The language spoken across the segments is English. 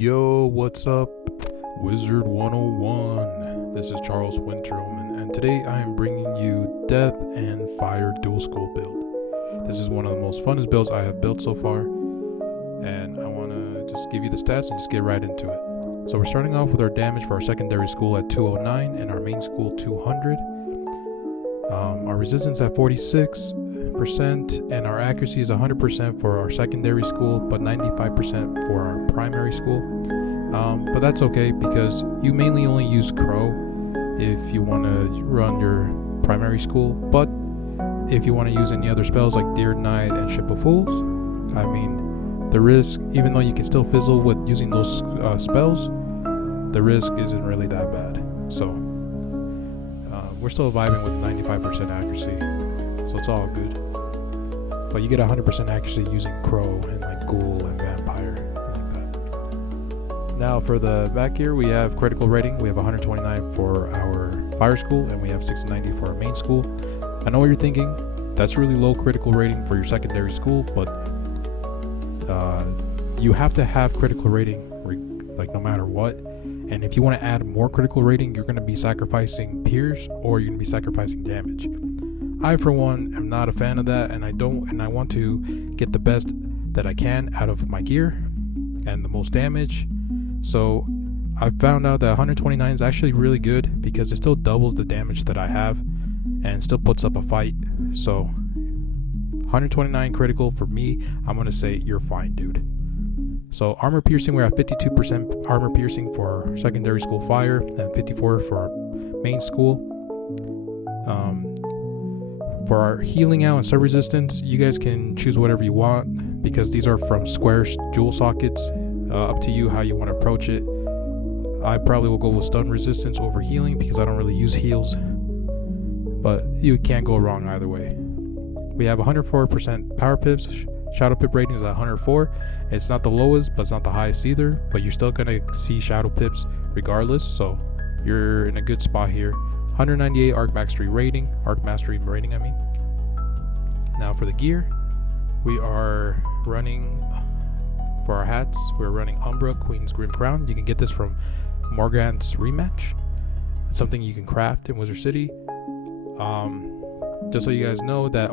Yo, what's up? Wizard101. This is Charles Winterman, and today I am bringing you Death and Fire Dual Skull build. This is one of the most funnest builds I have built so far, and I want to just give you the stats and just get right into it. So we're starting off with our damage for our secondary school at 209 and our main school 200. Our resistance at 46%, and our accuracy is 100% for our secondary school, but 95% for our primary school. But that's okay because you mainly only use Crow if you want to run your primary school. But if you want to use any other spells like Dear Knight and Ship of Fools, I mean, the risk, even though you can still fizzle with using those spells, the risk isn't really that bad. So we're still vibing with 95% accuracy, so it's all good. But you get 100% accuracy using Crow and like Ghoul and Vampire like that. Now for the back here, we have critical rating. We have 129 for our fire school, and we have 690 for our main school. I know what you're thinking. That's really low critical rating for your secondary school, but you have to have critical rating like no matter what. And if you want to add more critical rating, you're going to be sacrificing pierce or you're going to be sacrificing damage. I, for one, am not a fan of that, and I want to get the best that I can out of my gear and the most damage. So I found out that 129 is actually really good because it still doubles the damage that I have and still puts up a fight. So 129 critical for me, I'm going to say you're fine, dude. So armor piercing, we're at 52% armor piercing for secondary school fire and 54 for our main school. For our healing out and sub resistance, you guys can choose whatever you want because these are from square jewel sockets. Up to you how you want to approach it. I probably will go with stun resistance over healing because I don't really use heals, but you can't go wrong either way. We have 104% power pips. Shadow Pip rating is at 104. It's not the lowest, but it's not the highest either. But you're still going to see Shadow Pips regardless. So you're in a good spot here. 198 Arc Mastery rating. Now for the gear, we are running, for our hats, we're running Umbra, Queen's Grim Crown. You can get this from Morgant's Rematch. It's something you can craft in Wizard City. Just so you guys know that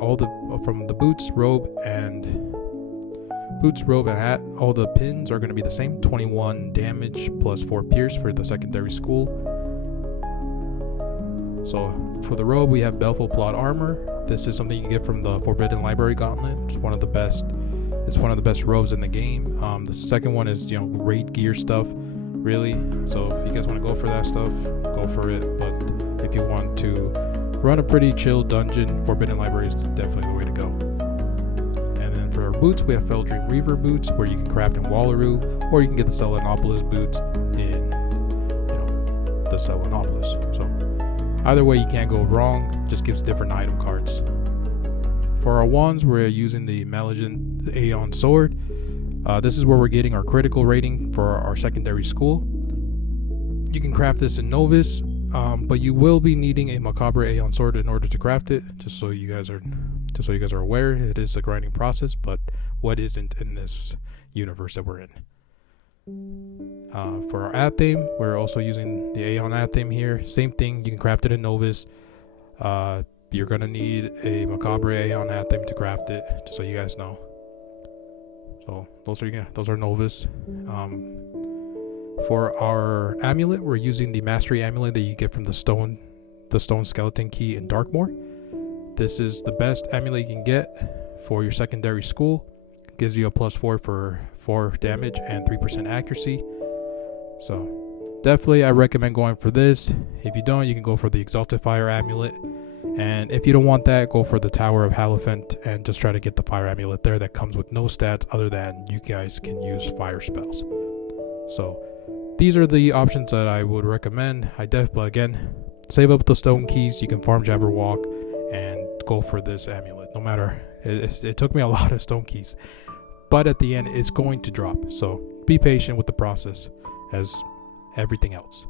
from the boots, robe, and hat, all the pins are going to be the same. 21 damage plus 4 pierce for the secondary school. So for the robe, we have Belful Plot armor. This is something you can get from the Forbidden Library Gauntlet. It's one of the best robes in the game. The second one is raid gear stuff, really. So if you guys want to go for that stuff, go for it. But if you want to run a pretty chill dungeon, Forbidden Library is definitely the way to go. And then for our boots, we have Feldream Reaver boots, where you can craft in Wallaroo, or you can get the Selenopolis boots in, the Selenopolis. So either way, you can't go wrong. Just gives different item cards. For our wands, we're using the Maligent Aeon Sword. This is where we're getting our critical rating for our secondary school. You can craft this in Novice. But you will be needing a Macabre Aeon Sword in order to craft it. Just so you guys are aware, it is a grinding process. But what isn't in this universe that we're in? For our Athame, we're also using the Aeon Athame here. Same thing, you can craft it in Novice. You're gonna need a Macabre Aeon Athame to craft it. Just so you guys know. So those are Novice. For our amulet, we're using the Mastery Amulet that you get from the Stone Skeleton Key in Darkmoor. This is the best amulet you can get for your secondary school. It gives you a +4 for 4 damage and 3% accuracy. So definitely I recommend going for this. If you don't, you can go for the Exalted Fire Amulet. And if you don't want that, go for the Tower of Halophant and just try to get the Fire Amulet there that comes with no stats other than you guys can use fire spells. So these are the options that I would recommend. But again, save up the stone keys. You can farm Jabberwock and go for this amulet. No matter, it took me a lot of stone keys, but at the end, it's going to drop. So be patient with the process, as everything else.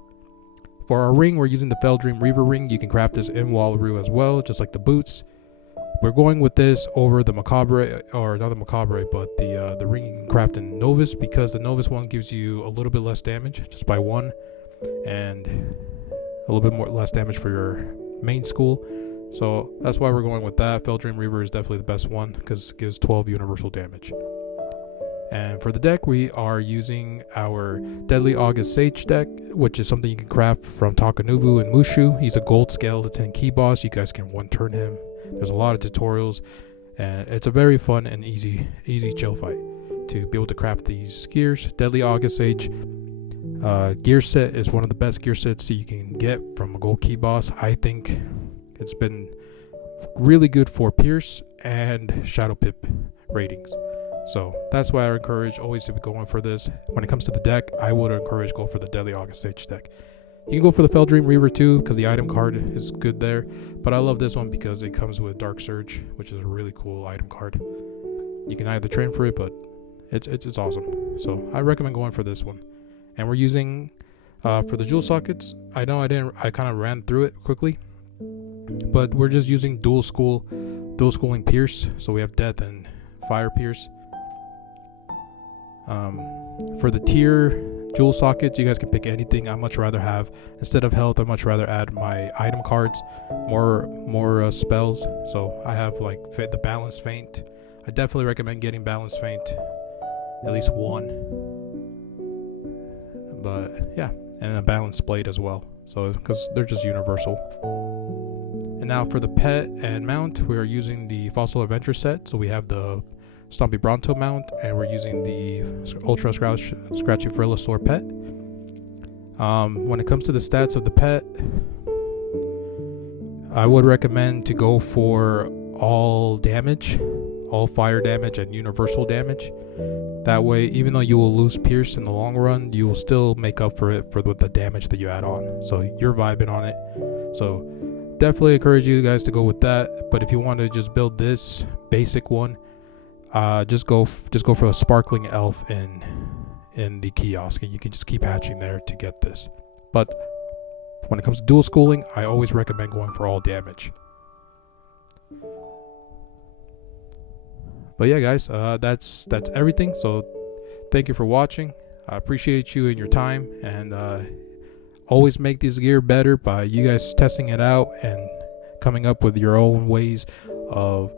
For our ring, we're using the Feldream Reaver ring. You can craft this in Wallaroo as well, just like the boots. we're going with this over the Macabre, or not the Macabre, but the Ringing Crafting Novus, because the Novus one gives you a little bit less damage just by 1, and a little bit more less damage for your main school. So that's why we're going with that. Feldream Reaver is definitely the best one because it gives 12 universal damage. And for the deck, we are using our Deadly August Sage deck, which is something you can craft from Takanubu and Mushu. He's a gold skeleton key boss. You guys can one-turn him. There's a lot of tutorials, and it's a very fun and easy chill fight to be able to craft these gears. Deadly August Sage gear set is one of the best gear sets that you can get from a gold key boss. I think it's been really good for Pierce and Shadow Pip ratings. So that's why I encourage always to be going for this. When it comes to the deck, I would encourage go for the Deadly August Sage deck. You can go for the Feldream Reaver too, because the item card is good there. But I love this one because it comes with Dark Surge, which is a really cool item card. You can either train for it, but it's awesome. So I recommend going for this one. And we're using for the jewel sockets. I know I kind of ran through it quickly, but we're just using dual schooling Pierce. So we have Death and Fire Pierce. For the tier jewel sockets, you guys can pick anything. I much rather have, instead of health, I much rather add my item cards, more spells. So I have like the Balanced Feint. I definitely recommend getting Balanced Feint, at least 1. But yeah, and a Balanced Blade as well. So because they're just universal. And now for the pet and mount, we are using the Fossil Adventure set. So we have the Stompy Bronto mount, and we're using the Ultra Scratchy Frillosaur pet. When it comes to the stats of the pet, I would recommend to go for all damage, all fire damage, and universal damage. That way, even though you will lose Pierce in the long run, you will still make up for it for the damage that you add on. So you're vibing on it. So definitely encourage you guys to go with that. But if you want to just build this basic one, just go for a Sparkling Elf in the kiosk, and you can just keep hatching there to get this. But when it comes to dual schooling, I always recommend going for all damage. But yeah, guys, that's everything. So thank you for watching. I appreciate you and your time, and always make this gear better by you guys testing it out and coming up with your own ways of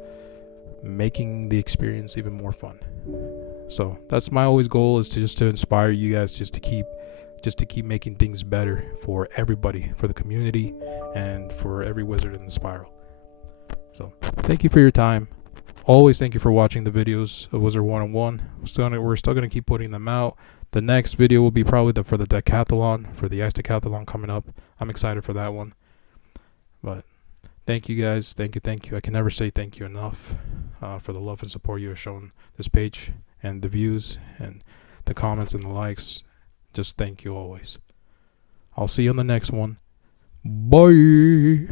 making the experience even more fun. So that's my always goal, is to inspire you guys just to keep making things better for everybody, for the community, and for every wizard in the spiral. So thank you for your time. Always thank you for watching the videos of Wizard101. We're still gonna keep putting them out. The next video will be probably for the decathlon, for the ice decathlon coming up. I'm excited for that one. But thank you guys. Thank you. I can never say thank you enough for the love and support you have shown this page, and the views and the comments and the likes. Just thank you always. I'll see you on the next one. Bye.